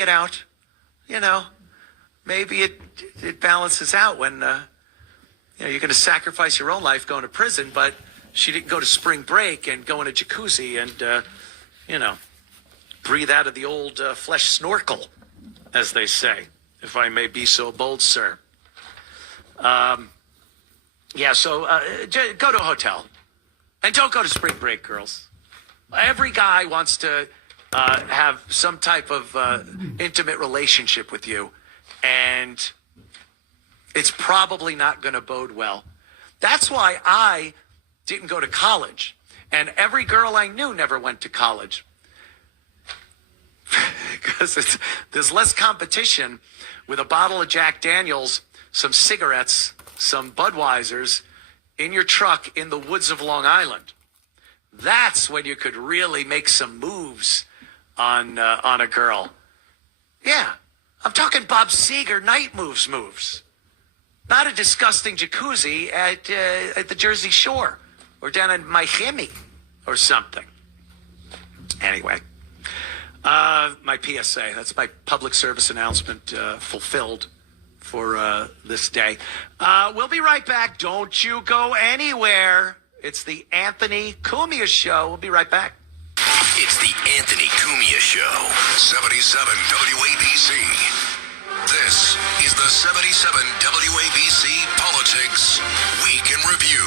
it out. Maybe it balances out when you're going to sacrifice your own life going to prison, but she didn't go to spring break and go in a jacuzzi and breathe out of the old flesh snorkel, as they say, if I may be so bold, sir. So go to a hotel. And don't go to spring break, girls. Every guy wants to have some type of intimate relationship with you, and it's probably not going to bode well. That's why I didn't go to college, and every girl I knew never went to college. Because there's less competition with a bottle of Jack Daniels, some cigarettes, some Budweisers in your truck in the woods of Long Island. That's when you could really make some moves on a girl. Yeah, I'm talking Bob Seger night moves. Not a disgusting jacuzzi at the Jersey Shore or down in Miami or something. Anyway, my PSA, that's my public service announcement fulfilled for this day. We'll be right back. Don't you go anywhere. It's the Anthony Cumia Show. We'll be right back. It's the Anthony Cumia Show. 77 WABC. This is the 77 WABC Politics Week in Review.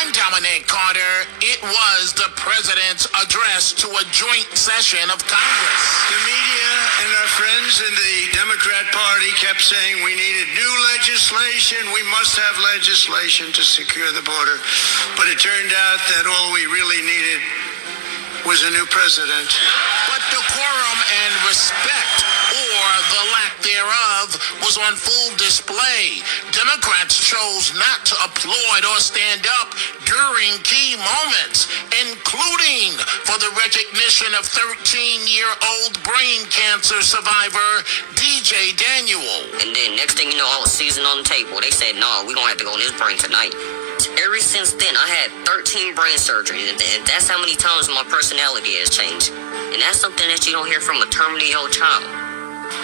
I'm Dominic Carter. It was the president's address to a joint session of Congress. The media and our friends in the Democrat Party kept saying we needed new legislation. We must have legislation to secure the border. But it turned out that all we really needed was a new president. But decorum and respect, or the lack thereof, was on full display. Democrats chose not to applaud or stand up during key moments, including for the recognition of 13-year-old brain cancer survivor DJ Daniel. And then next thing you know, I was seasoned on the table. They said, no, we're going to have to go on this brain tonight. Ever since then, I had 13 brain surgeries, and that's how many times my personality has changed. And that's something that you don't hear from a terminally ill child.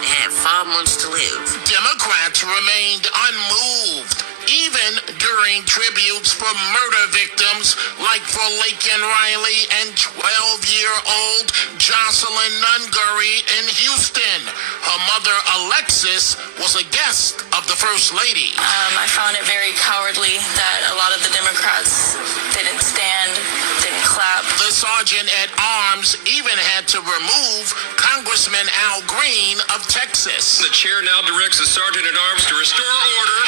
They had 5 months to live. Democrats remained unmoved, even during tributes for murder victims like for Laken Riley and 12-year-old Jocelyn Nungaray in Houston. Her mother, Alexis, was a guest of the First Lady. I found it very cowardly that a lot of the Democrats didn't stand, didn't clap. The sergeant at arms even had to remove Congressman Al Green of Texas. The chair now directs the sergeant at arms to restore order.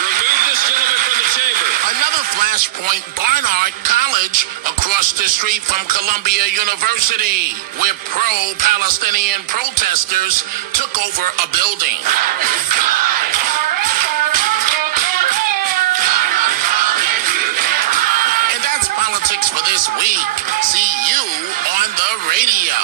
Remove this gentleman from the chamber. Another flashpoint, Barnard College, across the street from Columbia University, where pro-Palestinian protesters took over a building. And that's politics for this week. See you on the radio.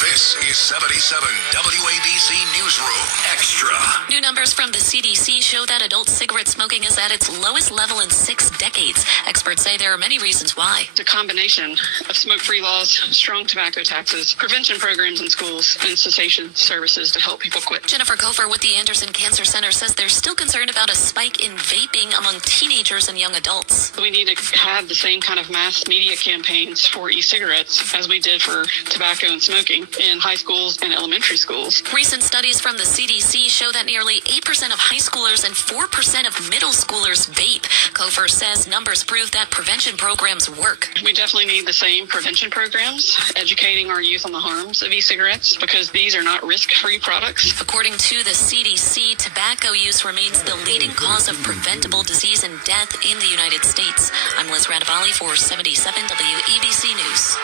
This is 77 WABC Newsroom Extra. New numbers from the CDC show that adult cigarette smoking is at its lowest level in 6 decades. Experts say there are many reasons why. It's a combination of smoke-free laws, strong tobacco taxes, prevention programs in schools, and cessation services to help people quit. Jennifer Kofer with the Anderson Cancer Center says they're still concerned about a spike in vaping among teenagers and young adults. We need to have the same kind of mass media campaigns for e-cigarettes as we did for tobacco and smoking in high schools and elementary schools. Recent studies from the CDC show that nearly 8% of high schoolers and 4% of middle schoolers vape. Kofer says numbers prove that prevention programs work. We definitely need the same prevention programs, educating our youth on the harms of e-cigarettes, because these are not risk-free products. According to the CDC, tobacco use remains the leading cause of preventable disease and death in the United States. I'm Liz Radabali for 77 WABC News.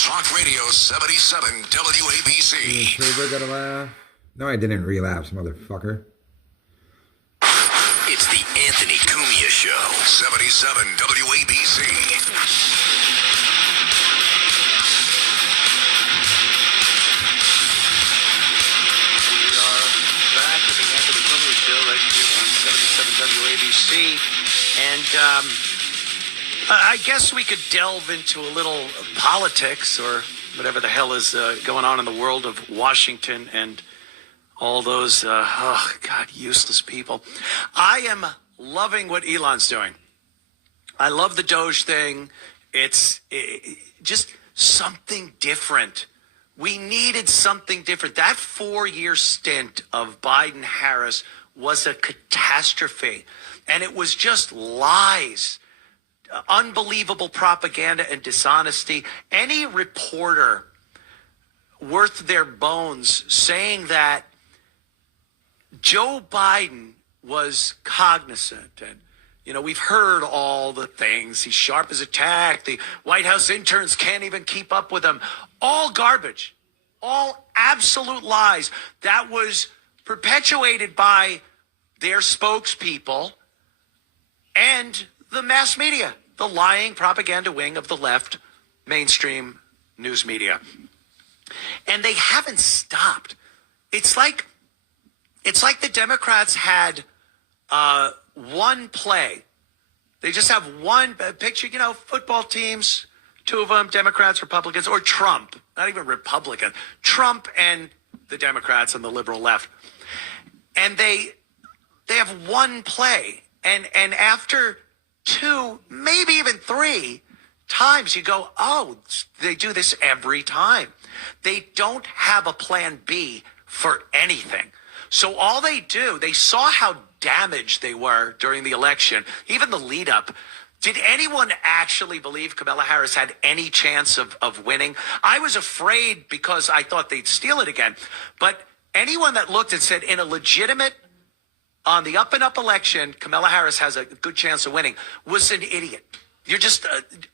Talk Radio 77 WABC. No, I didn't relapse, motherfucker. It's the Anthony Cumia Show. 77 WABC. We are back at the Anthony Cumia Show right here on 77 WABC. And I guess we could delve into a little politics or whatever the hell is going on in the world of Washington and all those, useless people. I am loving what Elon's doing. I love the Doge thing. It's just something different. We needed something different. That 4-year stint of Biden-Harris was a catastrophe. And it was just lies, unbelievable propaganda and dishonesty. Any reporter worth their bones saying that Joe Biden was cognizant and, we've heard all the things. He's sharp as a tack. The White House interns can't even keep up with him. All garbage. All absolute lies. That was perpetuated by their spokespeople and the mass media, the lying propaganda wing of the left mainstream news media. And they haven't stopped. It's like the Democrats had one play. They just have one picture, football teams, 2 of them, Democrats, Republicans, or Trump, not even Republican, Trump and the Democrats and the liberal left. And they have one play. And after 2, maybe even 3 times, you go, oh, they do this every time. They don't have a plan B for anything. So all they do, they saw how damaged they were during the election, even the lead up. Did anyone actually believe Kamala Harris had any chance of winning? I was afraid because I thought they'd steal it again. But anyone that looked and said in a legitimate, on the up and up election, Kamala Harris has a good chance of winning, was an idiot. You're just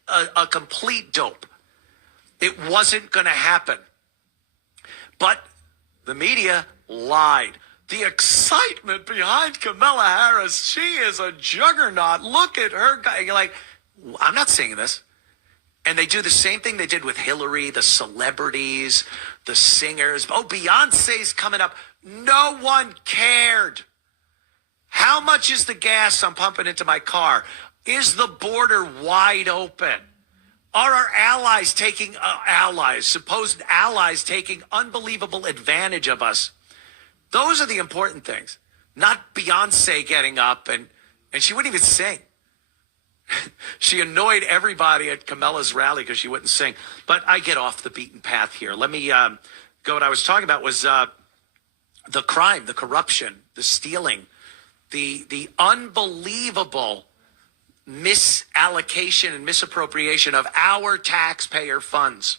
a complete dope. It wasn't going to happen. But the media lied. The excitement behind Kamala Harris, she is a juggernaut. Look at her guy. You're like, I'm not seeing this. And they do the same thing they did with Hillary, the celebrities, the singers. Oh, Beyonce's coming up. No one cared. How much is the gas I'm pumping into my car? Is the border wide open? Are our allies supposed allies taking unbelievable advantage of us? Those are the important things, not Beyonce getting up and she wouldn't even sing. She annoyed everybody at Kamala's rally because she wouldn't sing. But I get off the beaten path here. Let me go. What I was talking about was the crime, the corruption, the stealing, the unbelievable misallocation and misappropriation of our taxpayer funds.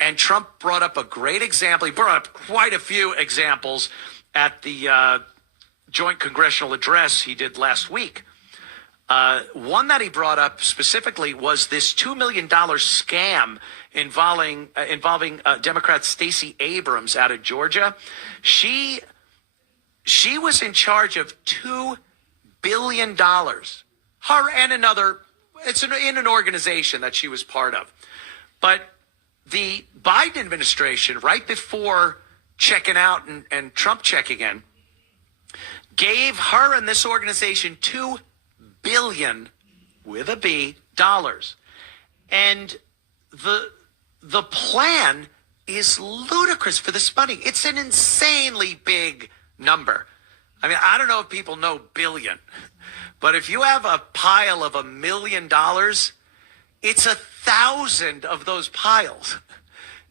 And Trump brought up a great example. He brought up quite a few examples at the joint congressional address he did last week. One that he brought up specifically was this $2 million scam involving Democrat Stacey Abrams out of Georgia. She was in charge of $2 billion. Her and another, in an organization that she was part of. But the Biden administration, right before checking out and Trump checking in, gave her and this organization $2 billion with a B dollars. And the plan is ludicrous for this money. It's an insanely big number. I mean, I don't know if people know billion, but if you have a pile of $1 million, it's 1,000 of those piles.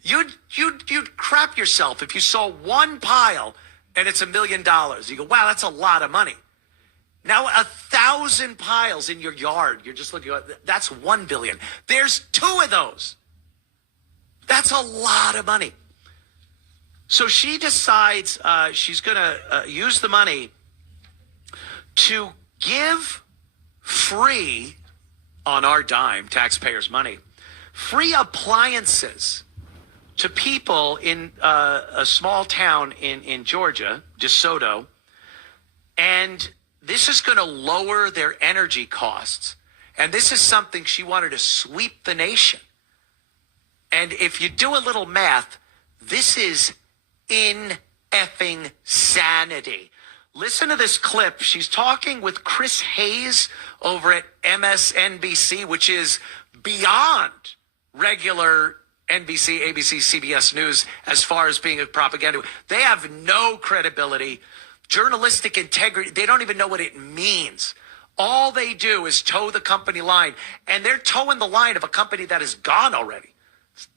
You'd crap yourself if you saw one pile and it's $1 million. You go, wow, that's a lot of money. Now 1,000 piles in your yard, you're just looking at, that's 1 billion. There's 2 of those. That's a lot of money. So she decides she's going to use the money to give free, on our dime, taxpayers' money, free appliances to people in a small town in Georgia, DeSoto, and this is going to lower their energy costs. And this is something she wanted to sweep the nation. And if you do a little math, this is in effing sanity. Listen to this clip. She's talking with Chris Hayes over at MSNBC, which is beyond regular NBC, ABC, CBS News as far as being a propaganda. They have no credibility, journalistic integrity. They don't even know what it means. All they do is toe the company line, and they're toeing the line of a company that is gone already.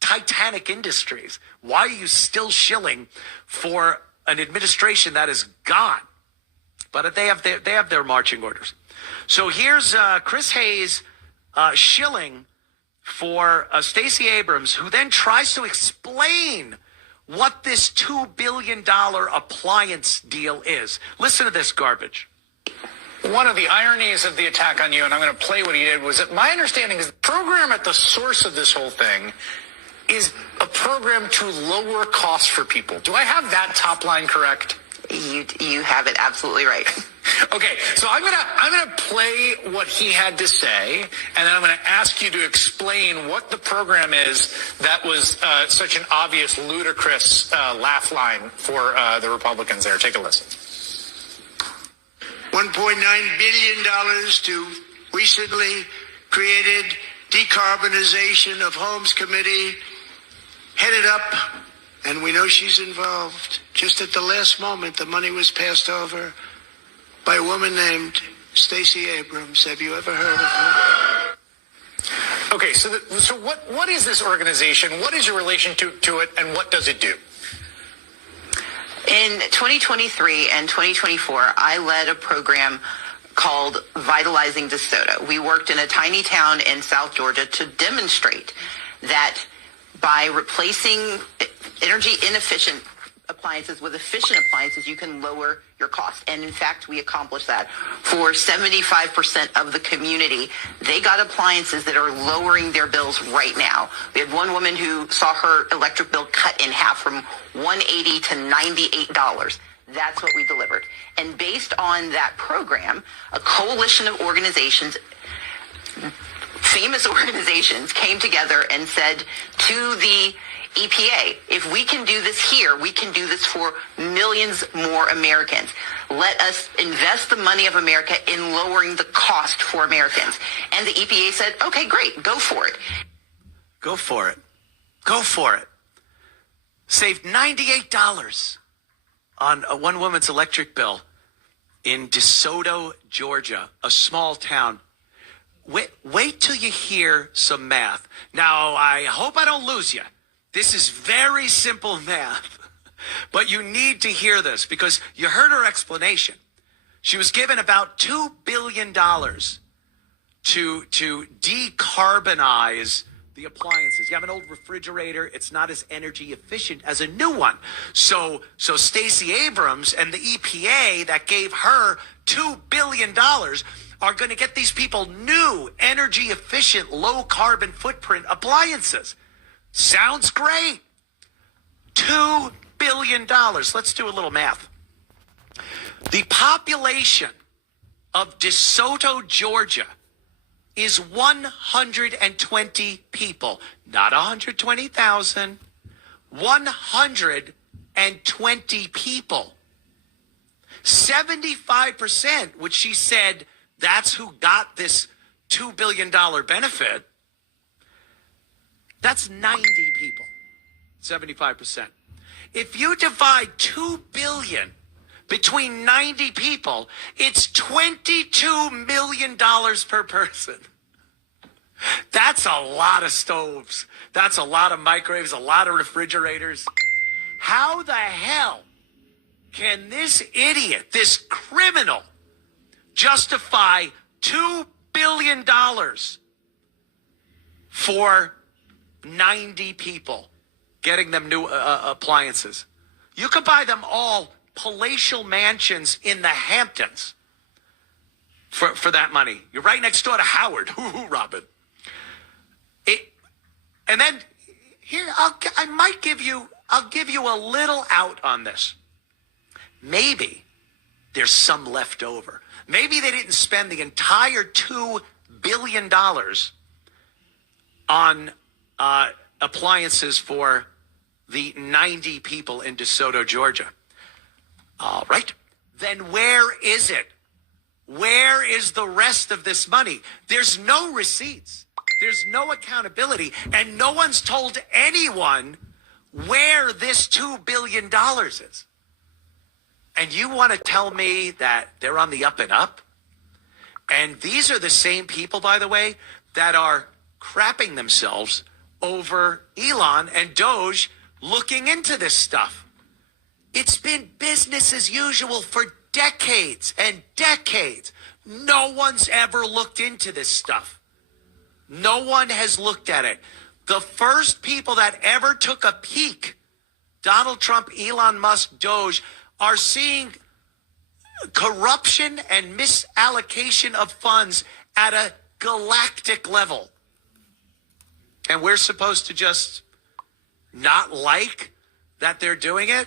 Titanic Industries. Why are you still shilling for an administration that is gone? But they have their marching orders. So here's Chris Hayes shilling for Stacey Abrams, who then tries to explain what this $2 billion appliance deal is. Listen to this garbage. One of the ironies of the attack on you, and I'm going to play what he did, was that my understanding is the program at the source of this whole thing is a program to lower costs for people. Do I have that top line correct? You have it absolutely right. Okay, so I'm gonna play what he had to say, and then I'm gonna ask you to explain what the program is that was such an obvious, ludicrous laugh line for the Republicans there. Take a listen. $1.9 billion to recently created Decarbonization of Homes Committee, headed up, and we know she's involved. Just at the last moment, the money was passed over by a woman named Stacey Abrams. Have you ever heard of her? Okay, so what is this organization? What is your relation to it, and what does it do? In 2023 and 2024, I led a program called Vitalizing DeSoto. We worked in a tiny town in South Georgia to demonstrate that by replacing energy inefficient appliances with efficient appliances, you can lower your costs. And in fact, we accomplished that. For 75% of the community, they got appliances that are lowering their bills right now. We had one woman who saw her electric bill cut in half from $180 to $98. That's what we delivered. And based on that program, a coalition of organizations, famous organizations, came together and said to the EPA, if we can do this here, we can do this for millions more Americans. Let us invest the money of America in lowering the cost for Americans. And the EPA said, okay, great, go for it. Go for it. Go for it. Saved $98 on one woman's electric bill in DeSoto, Georgia, a small town. Wait till you hear some math. Now, I hope I don't lose you. This is very simple math, but you need to hear this because you heard her explanation. She was given about $2 billion to decarbonize the appliances. You have an old refrigerator, it's not as energy efficient as a new one. So Stacey Abrams and the EPA that gave her $2 billion are going to get these people new energy efficient, low carbon footprint appliances. Sounds great. $2 billion. Let's do a little math. The population of DeSoto, Georgia is 120 people. Not 120,000. 120 people. 75%, which she said that's who got this $2 billion benefit. That's 90 people, 75%. If you divide $2 billion between 90 people, it's $22 million per person. That's a lot of stoves. That's a lot of microwaves, a lot of refrigerators. How the hell can this idiot, this criminal, justify $2 billion for 90 people, getting them new appliances? You could buy them all palatial mansions in the Hamptons for that money. You're right next door to Howard. Hoo-hoo, Robin. And then here, I'll give you a little out on this. Maybe there's some left over. Maybe they didn't spend the entire $2 billion on appliances for the 90 people in DeSoto, Georgia. All right. then where is it? Where is the rest of this money? There's no receipts. There's no accountability. And no one's told anyone where this $2 billion is. And you want to tell me that they're on the up and up? And these are the same people, by the way, that are crapping themselves over Elon and Doge looking into this stuff. It's been business as usual for decades and decades. No one's ever looked into this stuff. No one has looked at it. The first people that ever took a peek, Donald Trump, Elon Musk, Doge, are seeing corruption and misallocation of funds at a galactic level. And we're supposed to just not like that they're doing it?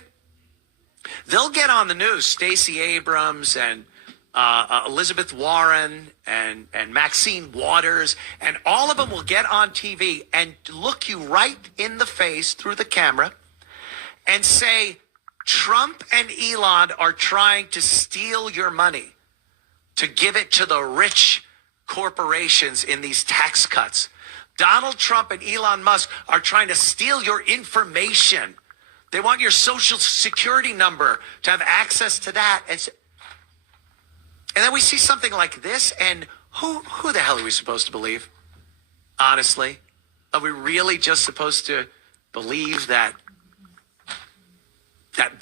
They'll get on the news, Stacey Abrams and Elizabeth Warren and Maxine Waters, and all of them will get on TV and look you right in the face through the camera and say, Trump and Elon are trying to steal your money to give it to the rich corporations in these tax cuts. Donald Trump and Elon Musk are trying to steal your information. They want your social security number to have access to that. And then we see something like this, and who the hell are we supposed to believe? Honestly, are we really just supposed to believe that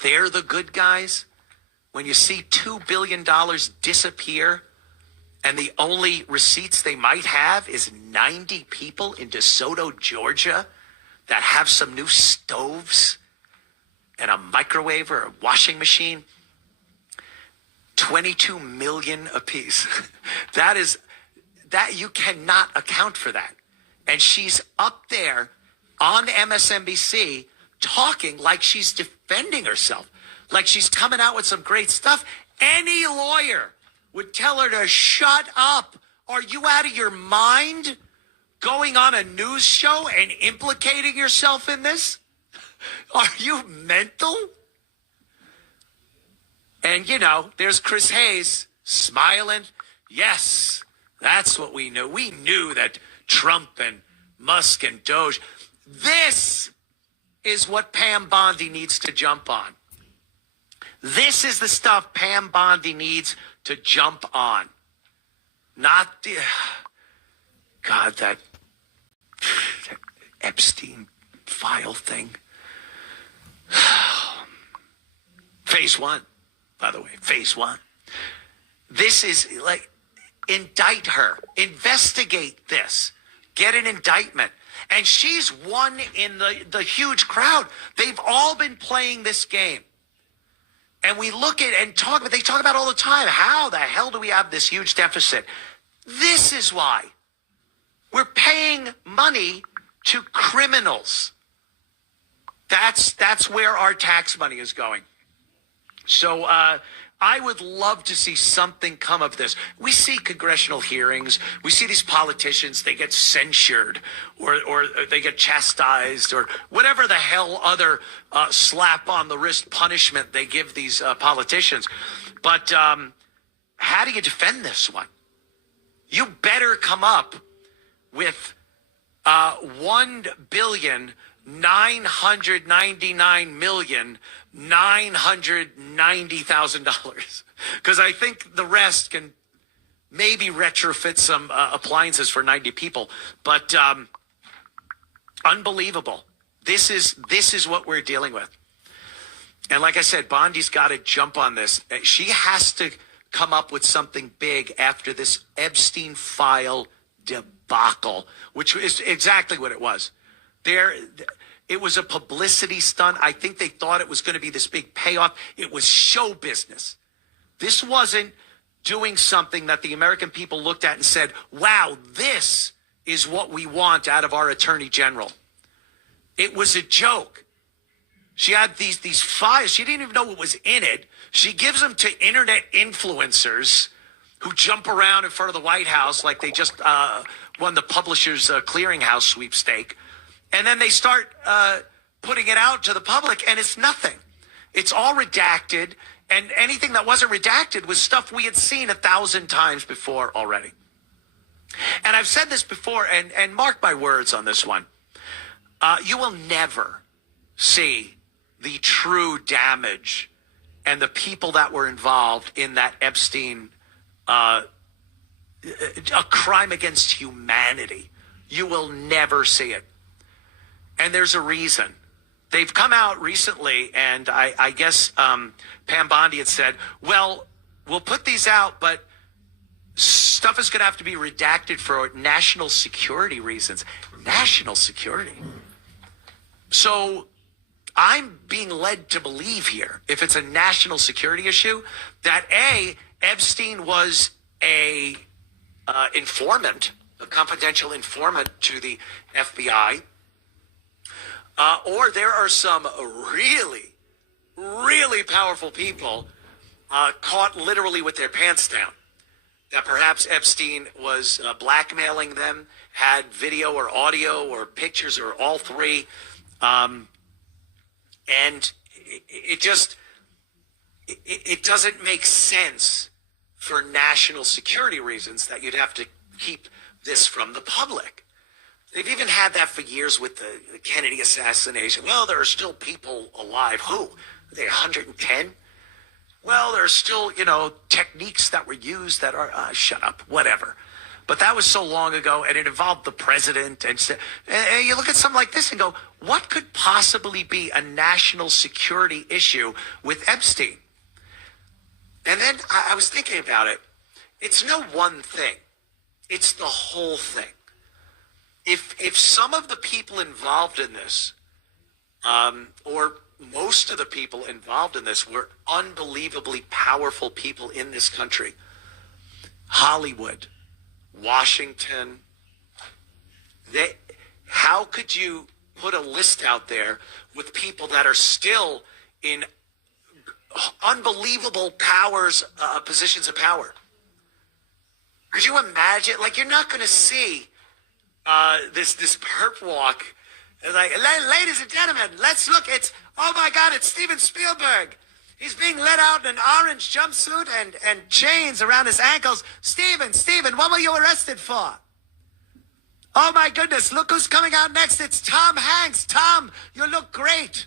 they're the good guys? When you see $2 billion disappear and the only receipts they might have is 90 people in DeSoto, Georgia that have some new stoves and a microwave or a washing machine, 22 million apiece. That you cannot account for that. And she's up there on MSNBC talking like she's defending herself, like she's coming out with some great stuff. Any lawyer would tell her to shut up. Are you out of your mind going on a news show and implicating yourself in this? Are you mental? And, there's Chris Hayes smiling. Yes, that's what we knew. We knew that Trump and Musk and Doge. This is what Pam Bondi needs to jump on. This is the stuff Pam Bondi needs to jump on. Not the... God, that Epstein file thing. Phase one, by the way, phase one. This is like, indict her, investigate this, get an indictment. And she's one in the huge crowd. They've all been playing this game. And we look at and talk about, they talk about all the time, how the hell do we have this huge deficit? This is why. We're paying money to criminals. That's where our tax money is going. So I would love to see something come of this. We see congressional hearings. We see these politicians, they get censured or they get chastised or whatever the hell other slap on the wrist punishment they give these politicians. But how do you defend this one? You better come up with $1,999,990,000, because I think the rest can maybe retrofit some appliances for 90 people. But unbelievable. This is what we're dealing with. And like I said, Bondi's got to jump on this. She has to come up with something big after this Epstein file debacle, which is exactly what it was. It was a publicity stunt. I think they thought it was going to be this big payoff. It was show business. This wasn't doing something that the American people looked at and said, wow, this is what we want out of our attorney general. It was a joke. She had these files. She didn't even know what was in it. She gives them to internet influencers who jump around in front of the White House like they just won the Publishers Clearinghouse sweepstake. And then they start putting it out to the public, and it's nothing. It's all redacted, And anything that wasn't redacted was stuff we had seen 1,000 times before already. And I've said this before, and mark my words on this one. You will never see the true damage and the people that were involved in that Epstein, a crime against humanity. You will never see it. And there's a reason. They've come out recently, and I guess Pam Bondi had said, well, we'll put these out, but stuff is going to have to be redacted for national security reasons. National security. So I'm being led to believe here, if it's a national security issue, that A, Epstein was a informant, a confidential informant to the FBI, or there are some really, really powerful people caught literally with their pants down. That perhaps Epstein was blackmailing them, had video or audio or pictures or all three. And it doesn't make sense for national security reasons that you'd have to keep this from the public. They've even had that for years with the Kennedy assassination. Well, there are still people alive. Who? Are they 110? Well, there are still, techniques that were used that are, shut up, whatever. But that was so long ago, and it involved the president. And you look at something like this and go, what could possibly be a national security issue with Epstein? And then I was thinking about it. It's no one thing. It's the whole thing. If some of the people involved in this, or most of the people involved in this were unbelievably powerful people in this country, Hollywood, Washington, how could you put a list out there with people that are still in unbelievable positions of power? Could you imagine? Like, you're not going to see this perp walk. Like, ladies and gentlemen, let's look. Oh my God, it's Steven Spielberg. He's being let out in an orange jumpsuit and chains around his ankles. Steven, what were you arrested for? Oh my goodness, look who's coming out next. It's Tom Hanks. Tom, you look great.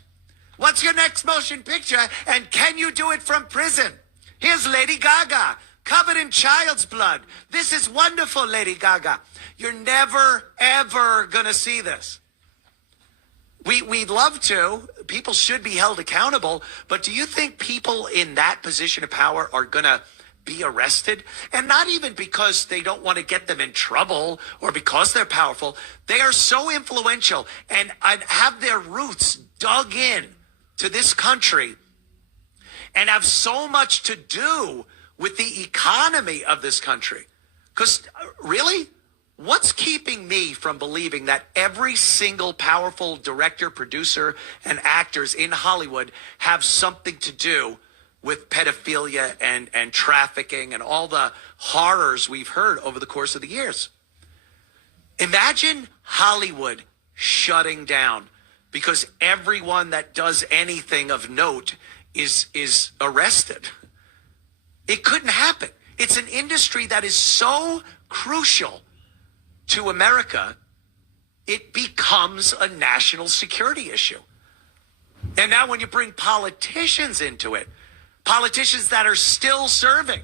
What's your next motion picture? And can you do it from prison? Here's Lady Gaga, covered in child's blood. This is wonderful, Lady Gaga. You're never, ever going to see this. We'd love to. People should be held accountable. But do you think people in that position of power are going to be arrested? And not even because they don't want to get them in trouble or because they're powerful. They are so influential and have their roots dug in to this country and have so much to do with the economy of this country. Because really, what's keeping me from believing that every single powerful director, producer, and actors in Hollywood have something to do with pedophilia and trafficking and all the horrors we've heard over the course of the years? Imagine Hollywood shutting down because everyone that does anything of note is arrested. It couldn't happen. It's an industry that is so crucial to America, it becomes a national security issue. And now when you bring politicians into it, politicians that are still serving,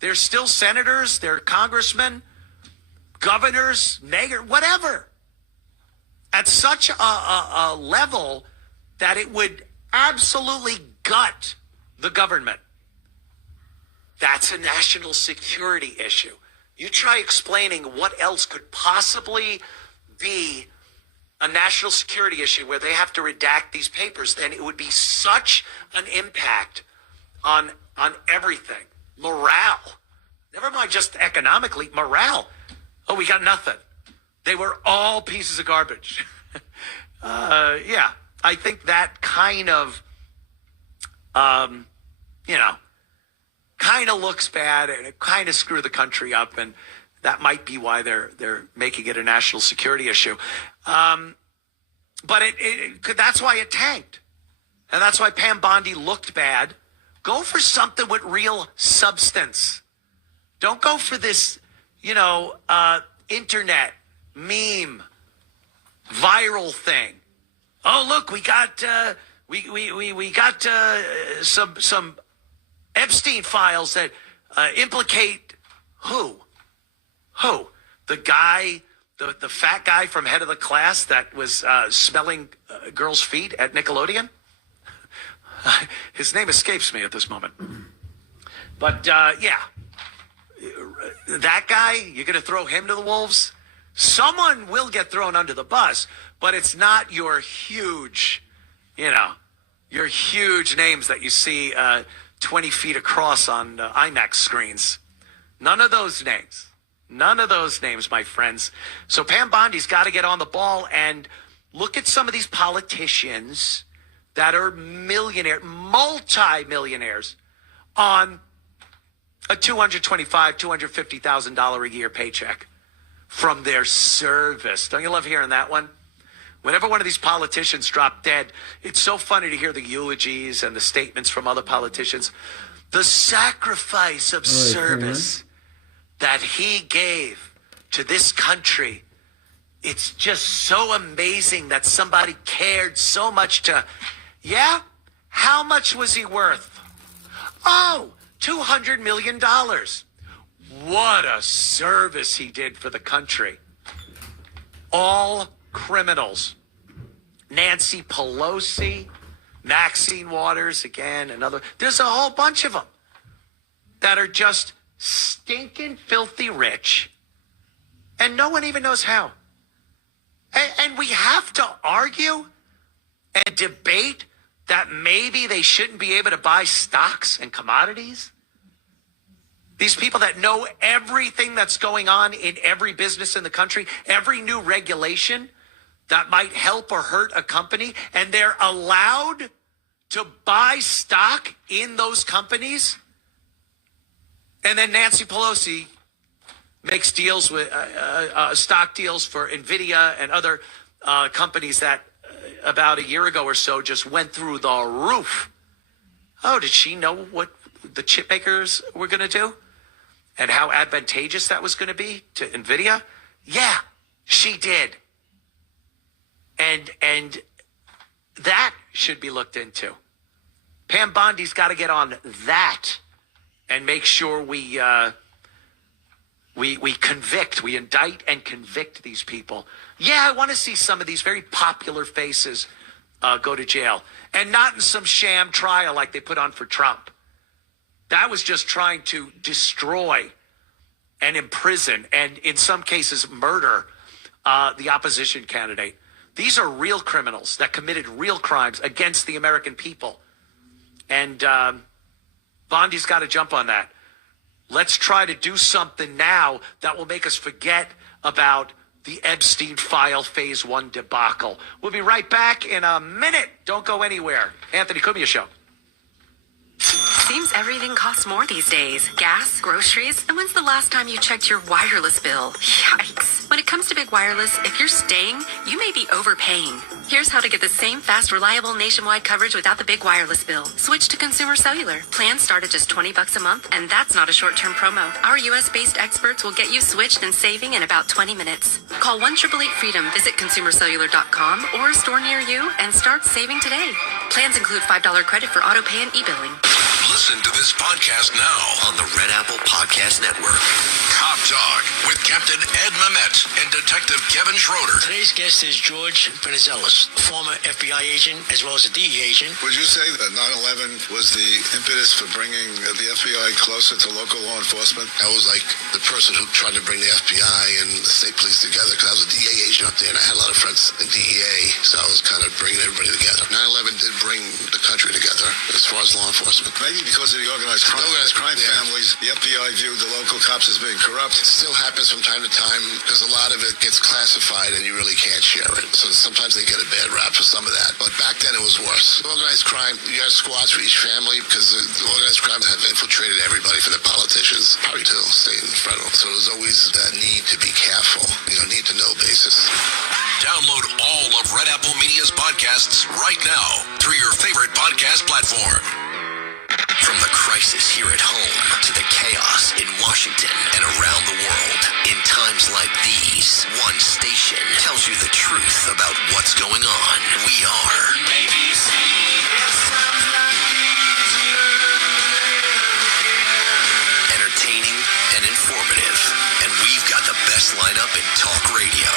they're still senators, they're congressmen, governors, mayor, whatever, at such a level that it would absolutely gut the government. That's a national security issue. You try explaining what else could possibly be a national security issue where they have to redact these papers, then it would be such an impact on everything. Morale. Never mind just economically, morale. Oh, we got nothing. They were all pieces of garbage. Yeah, I think that kind of, kind of looks bad and it kind of screwed the country up, and that might be why they're making it a national security issue. But that's why it tanked, and that's why Pam Bondi looked bad Go for something with real substance. Don't go for this, internet meme viral thing. Oh, look, we got we got some Epstein files that implicate who? The guy, the fat guy from Head of the Class that was smelling girls' feet at Nickelodeon? His name escapes me at this moment. But, yeah. That guy, you're going to throw him to the wolves? Someone will get thrown under the bus, but it's not your huge, your huge names that you see 20 feet across on IMAX screens. None of those names. None of those names, my friends. So Pam Bondi's got to get on the ball and look at some of these politicians that are multi-millionaires on a $225,000, $250,000 a year paycheck from their service. Don't you love hearing that one? Whenever one of these politicians drop dead, it's so funny to hear the eulogies and the statements from other politicians. The sacrifice of service that he gave to this country. It's just so amazing that somebody cared so much to, how much was he worth? Oh, $200 million. What a service he did for the country. All criminals. Nancy Pelosi, Maxine Waters, again, another. There's a whole bunch of them that are just stinking filthy rich, and no one even knows how. And we have to argue and debate that maybe they shouldn't be able to buy stocks and commodities. These people that know everything that's going on in every business in the country, every new regulation that might help or hurt a company, and they're allowed to buy stock in those companies. And then Nancy Pelosi makes deals with stock deals for NVIDIA and other companies that about a year ago or so just went through the roof. Oh, did she know what the chip makers were going to do and how advantageous that was going to be to NVIDIA? Yeah, she did. And that should be looked into. Pam Bondi's got to get on that and make sure we convict, we indict and convict these people. Yeah, I want to see some of these very popular faces go to jail, and not in some sham trial like they put on for Trump. That was just trying to destroy and imprison and in some cases murder the opposition candidate. These are real criminals that committed real crimes against the American people. And Bondi's got to jump on that. Let's try to do something now that will make us forget about the Epstein file phase 1 debacle. We'll be right back in a minute. Don't go anywhere. Anthony Cumia Show. Seems everything costs more these days. Gas, groceries, and when's the last time you checked your wireless bill? Yikes. When it comes to big wireless, if you're staying, you may be overpaying. Here's how to get the same fast, reliable nationwide coverage without the big wireless bill. Switch to Consumer Cellular. Plans start at just $20 a month, and that's not a short-term promo. Our U.S.-based experts will get you switched and saving in about 20 minutes. Call 1-888-FREEDOM, visit ConsumerCellular.com or a store near you, and start saving today. Plans include $5 credit for auto pay and e-billing. Listen to this podcast now on the Red Apple Podcast Network. Cop Talk with Captain Ed Mamet and Detective Kevin Schroeder. Today's guest is George Venizelos, former FBI agent as well as a DEA agent. Would you say that 9/11 was the impetus for bringing the FBI closer to local law enforcement? I was like the person who tried to bring the FBI and the state police together because I was a DEA agent up there and I had a lot of friends in DEA, so I was kind of bringing everybody together. 9/11 did bring the country together as far as law enforcement. Maybe because of the organized crime families, the FBI viewed the local cops as being corrupt. It still happens from time to time because a lot of it gets classified and you really can't share it. So sometimes they get a bad rap for some of that. But back then it was worse. Organized crime, you have squads for each family because the organized crime have infiltrated everybody from the politicians, probably to state and federal. So there's always that need to be careful, need to know basis. Download all of Red Apple Media's podcasts right now through your favorite podcast platform. From crisis here at home to the chaos in Washington and around the world. In times like these, one station tells you the truth about what's going on. We are WABC. Entertaining and informative. And we've got the best lineup in talk radio.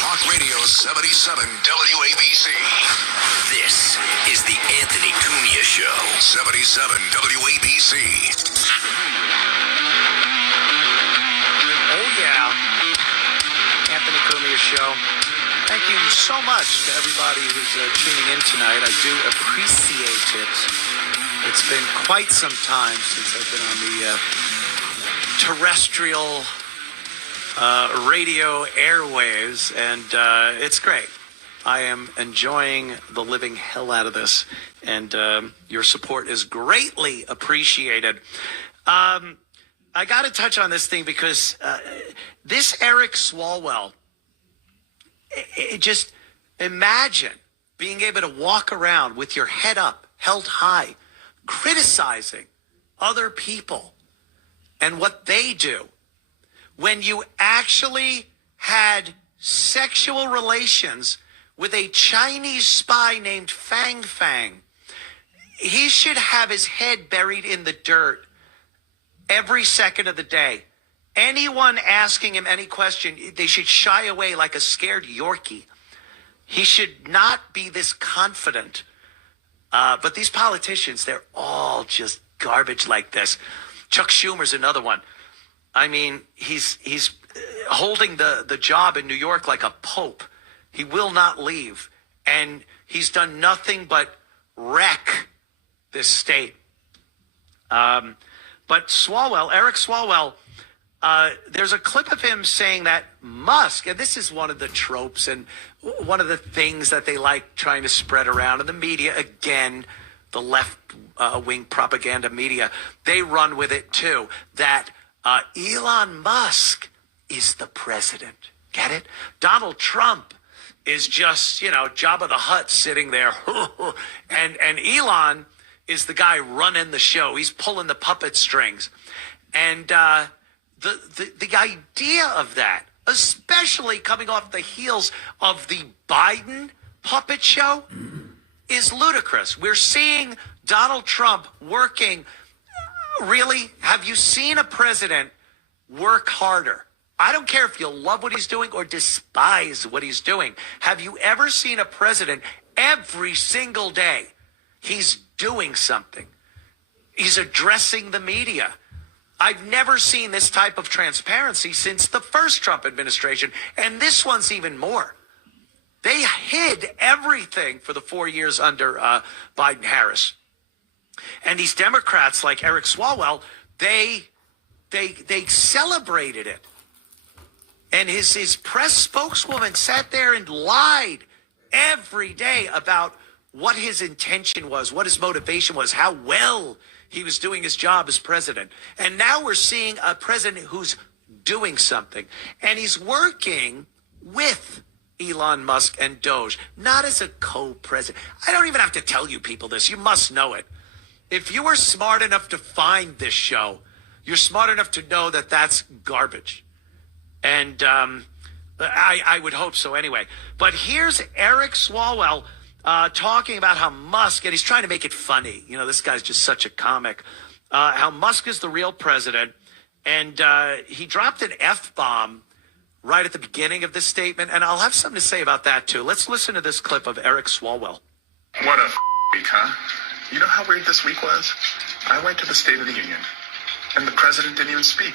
Talk Radio 77 WABC. This is the Anthony Cumia Show. 77 WABC. Oh, yeah. Anthony Cumia Show. Thank you so much to everybody who's tuning in tonight. I do appreciate it. It's been quite some time since I've been on the terrestrial radio airwaves, and it's great. I am enjoying the living hell out of this, and your support is greatly appreciated. I got to touch on this thing because this Eric Swalwell, just imagine being able to walk around with your head up, held high, criticizing other people and what they do, when you actually had sexual relations with a Chinese spy named Fang Fang. He should have his head buried in the dirt every second of the day. Anyone asking him any question, they should shy away like a scared Yorkie. He should not be this confident. But these politicians, they're all just garbage like this. Chuck Schumer's another one. I mean, he's holding the job in New York like a pope. He will not leave. And he's done nothing but wreck this state. But Swalwell, Eric Swalwell, there's a clip of him saying that Musk, and this is one of the tropes and one of the things that they like trying to spread around in the media, again, the left-wing propaganda media, they run with it too, that Elon Musk is the president. Get it? Donald Trump is just, Jabba the Hutt sitting there. and Elon is the guy running the show. He's pulling the puppet strings. And the idea of that, especially coming off the heels of the Biden puppet show, is ludicrous. We're seeing Donald Trump working. Really, have you seen a president work harder? I don't care if you love what he's doing or despise what he's doing. Have you ever seen a president every single day? He's doing something. He's addressing the media. I've never seen this type of transparency since the first Trump administration, and this one's even more. They hid everything for the 4 years under Biden-Harris. And these Democrats like Eric Swalwell, they celebrated it. And his press spokeswoman sat there and lied every day about what his intention was, what his motivation was, how well he was doing his job as president. And now we're seeing a president who's doing something. And he's working with Elon Musk and Doge, not as a co-president. I don't even have to tell you people this. You must know it. If you were smart enough to find this show, you're smart enough to know that that's garbage. And I would hope so anyway. But here's Eric Swalwell talking about how Musk, and he's trying to make it funny. This guy's just such a comic. How Musk is the real president. And he dropped an F-bomb right at the beginning of this statement. And I'll have something to say about that, too. Let's listen to this clip of Eric Swalwell. What a week, huh? You know how weird this week was? I went to the State of the Union, and the president didn't even speak.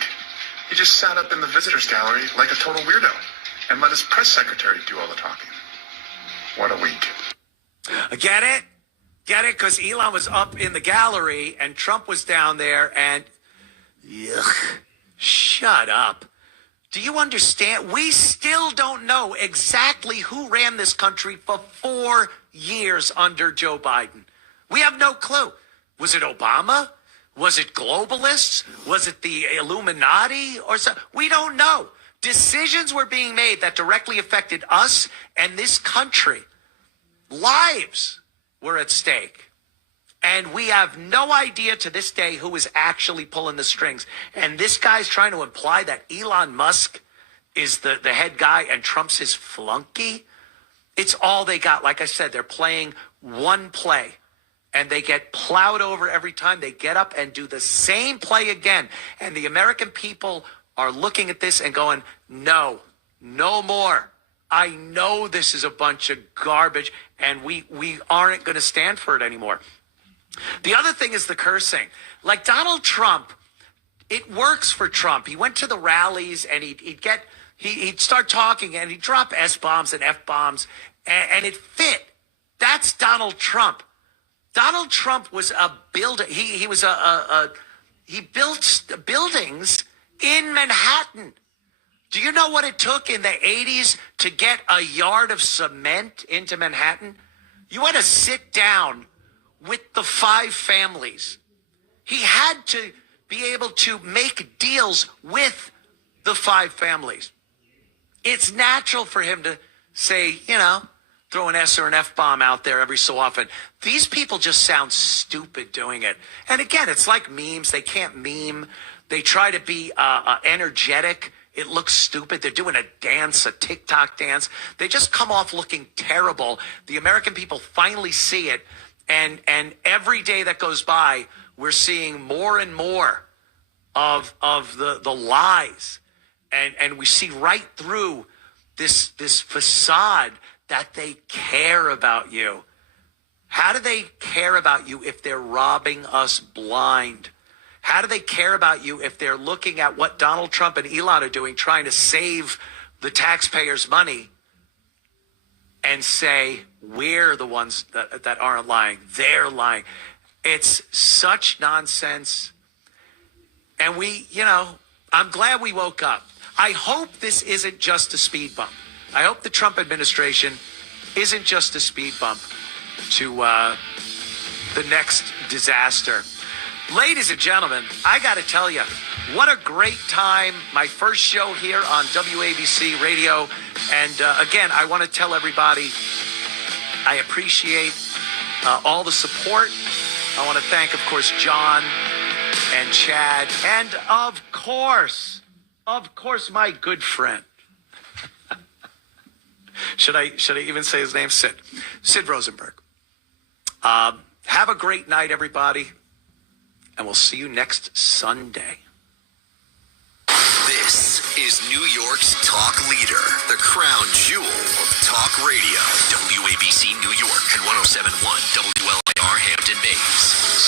He just sat up in the visitors gallery like a total weirdo and let his press secretary do all the talking. What a week. Get it? Get it? Because Elon was up in the gallery and Trump was down there and... Ugh, shut up. Do you understand? We still don't know exactly who ran this country for 4 years under Joe Biden. We have no clue. Was it Obama? Was it globalists? Was it the Illuminati or so? We don't know. Decisions were being made that directly affected us and this country. Lives were at stake. And we have no idea to this day who is actually pulling the strings. And this guy's trying to imply that Elon Musk is the head guy and Trump's his flunky. It's all they got. Like I said, they're playing one play. And they get plowed over every time they get up and do the same play again. And the American people are looking at this and going, no, no more. I know this is a bunch of garbage, and we aren't going to stand for it anymore. The other thing is the cursing. Like Donald Trump, it works for Trump. He went to the rallies and he'd start talking and he'd drop S-bombs and F-bombs, and it fit. That's Donald Trump. Donald Trump was a builder. He built buildings in Manhattan. Do you know what it took in the 80s to get a yard of cement into Manhattan? You had to sit down with the 5 families. He had to be able to make deals with the 5 families. It's natural for him to say, throw an S or an F-bomb out there every so often. These people just sound stupid doing it. And again, it's like memes. They can't meme. They try to be energetic. It looks stupid. They're doing a dance, a TikTok dance. They just come off looking terrible. The American people finally see it. And every day that goes by, we're seeing more and more of the lies. And we see right through this facade that they care about you. How do they care about you if they're robbing us blind? How do they care about you if they're looking at what Donald Trump and Elon are doing, trying to save the taxpayers' money, and say, we're the ones that aren't lying. They're lying. It's such nonsense. And I'm glad we woke up. I hope this isn't just a speed bump. I hope the Trump administration isn't just a speed bump to the next disaster. Ladies and gentlemen, I got to tell you, what a great time. My first show here on WABC Radio. And again, I want to tell everybody I appreciate all the support. I want to thank, of course, John and Chad. And of course, my good friend. Should I even say his name? Sid Rosenberg. Have a great night, everybody. And we'll see you next Sunday. This is New York's talk leader, the crown jewel of talk radio. WABC New York and 107.1 WLIR Hampton Bays.